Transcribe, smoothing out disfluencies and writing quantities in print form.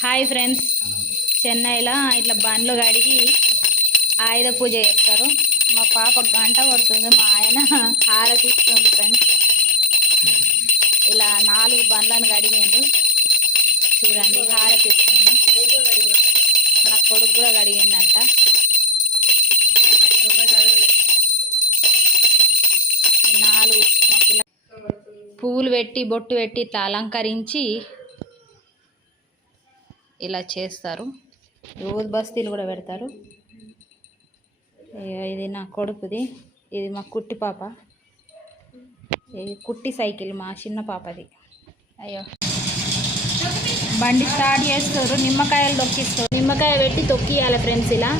Hi friends, చెన్నైలో ఇట్లా బండ్లు కడిగి ఆయుధ పూజ చేస్తారు. మా పాప గంట పడుతుంది, మా ఆయన హారతి ఇస్తుంది. ఫ్రెండ్స్, ఇలా 4 బండ్లను కడిగిండు. చూడండి, హారతి ఇస్తుంది. నా కొడుకు కూడా కడిగిందంట. నాలుగు మా పిల్ల పువ్వులు పెట్టి బొట్టు పెట్టి ఇట్లా అలంకరించి ఇలా చేస్తారు. రోజు బస్తీలు కూడా పెడతారు. ఇది నా కొడుకుది, ఇది మా కుట్టి పాప, ఇది కుట్టి సైకిల్ మా చిన్న పాపది. అయ్యో, బండి స్టార్ట్ చేస్తారు. నిమ్మకాయలు తొక్కిస్తారు. నిమ్మకాయ పెట్టి తొక్కియాలి ఫ్రెండ్స్. ఇలా